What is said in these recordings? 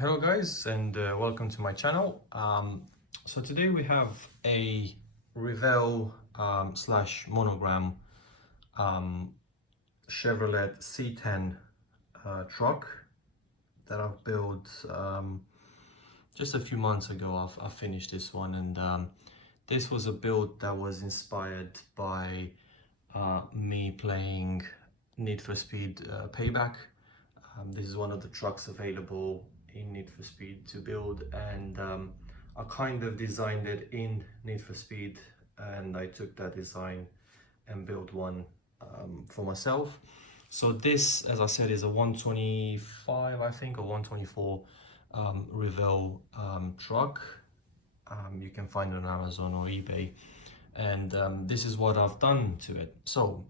Hello guys, and welcome to my channel. So today we have a Revell slash Monogram Chevrolet C10 truck that I've built just a few months ago. I've finished this one, and this was a build that was inspired by me playing Need for Speed Payback. This is one of the trucks available in Need for Speed to build, and I kind of designed it in Need for Speed, and I took that design and built one for myself. So this, as I said, is a 125, I think, or 124 Revell truck. You can find it on Amazon or eBay, and this is what I've done to it. So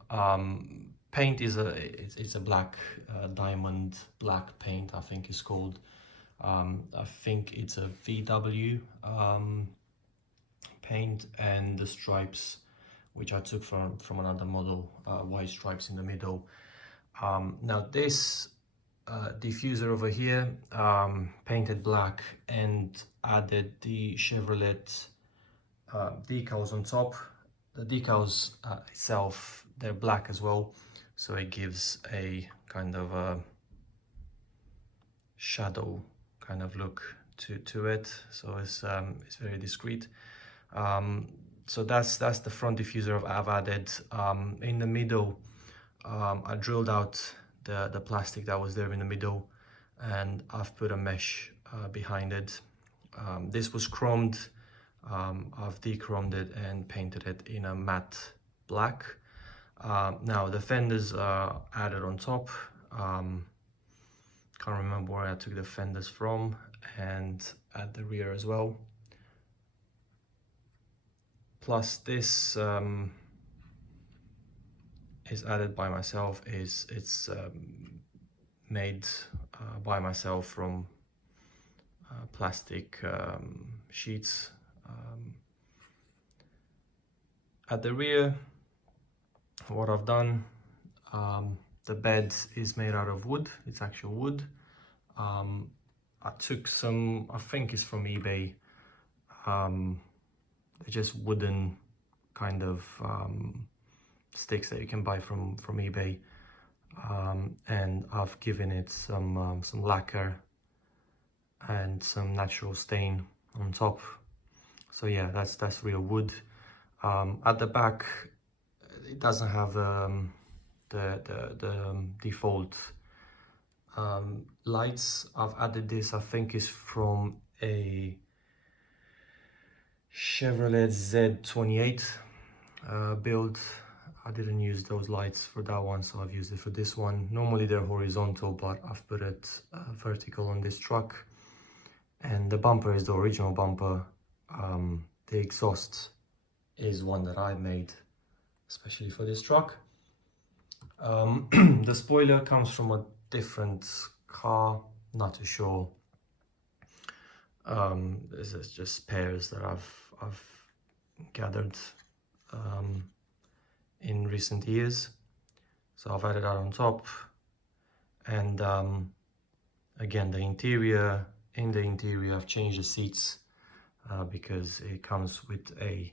paint is it's a black diamond black paint, I think it's called. I think it's a VW paint, and the stripes, which I took from another model, white stripes in the middle. Now this diffuser over here, painted black and added the Chevrolet decals on top. The decals itself, they're black as well, so it gives a kind of a shadow kind of look to it, so it's very discreet. So that's the front diffuser I've added. In the middle, I drilled out the plastic that was there in the middle, and I've put a mesh behind it. This was chromed. I've de-chromed it and painted it in a matte black. Now the fenders are added on top. Can't remember where I took the fenders from, and at the rear as well. Plus this is added by myself. It's made by myself from plastic sheets. At the rear, what I've done, the bed is made out of wood. It's actual wood. I took some, I think it's from eBay. They're just wooden kind of sticks that you can buy from eBay, and I've given it some lacquer and some natural stain on top. So yeah, that's real wood. At the back, it doesn't have the default lights. I've added this, I think is from a Chevrolet Z28 build. I didn't use those lights for that one, so I've used it for this one. Normally they're horizontal, but I've put it vertical on this truck. And the bumper is the original bumper. The exhaust is one that I made especially for this truck. The spoiler comes from a different car, not too sure. This is just spares that I've gathered in recent years, so I've added that on top. And again, in the interior I've changed the seats because it comes with a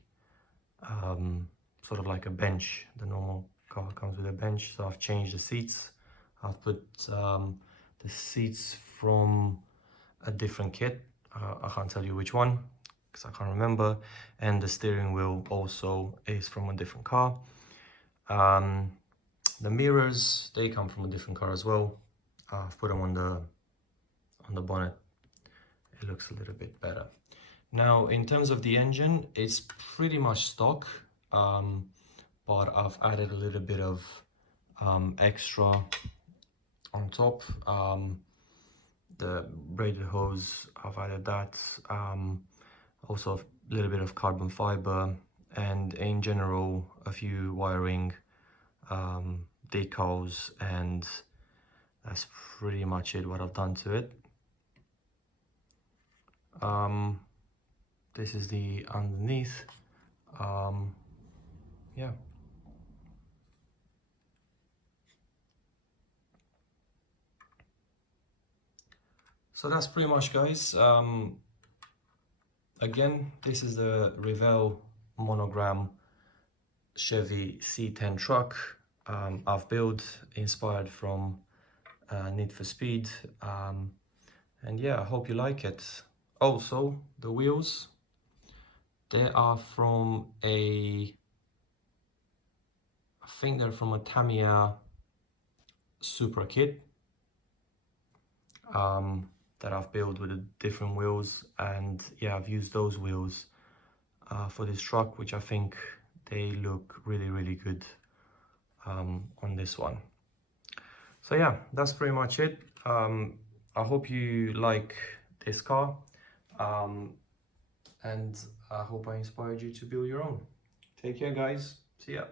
sort of like a bench. The normal car comes with a bench, so I've changed the seats. I've put the seats from a different kit. I can't tell you which one because I can't remember. And the steering wheel also is from a different car. The mirrors, they come from a different car as well. I've put them on the bonnet. It looks a little bit better. Now, in terms of the engine, it's pretty much stock, but I've added a little bit of extra on top. The braided hose, I've added that. Also a little bit of carbon fiber, and in general a few wiring decals, and that's pretty much it what I've done to it. This is the underneath. Yeah. So that's pretty much, guys. Again, this is the Revell Monogram Chevy C10 truck. I've built inspired from Need for Speed, and yeah, I hope you like it. Also, the wheels, they are from I think they're from a Tamiya Supra kit that I've built with the different wheels, and yeah, I've used those wheels for this truck, which I think they look really good on this one. So yeah, that's pretty much it. I hope you like this car, and I hope I inspired you to build your own. Take care, guys. See ya.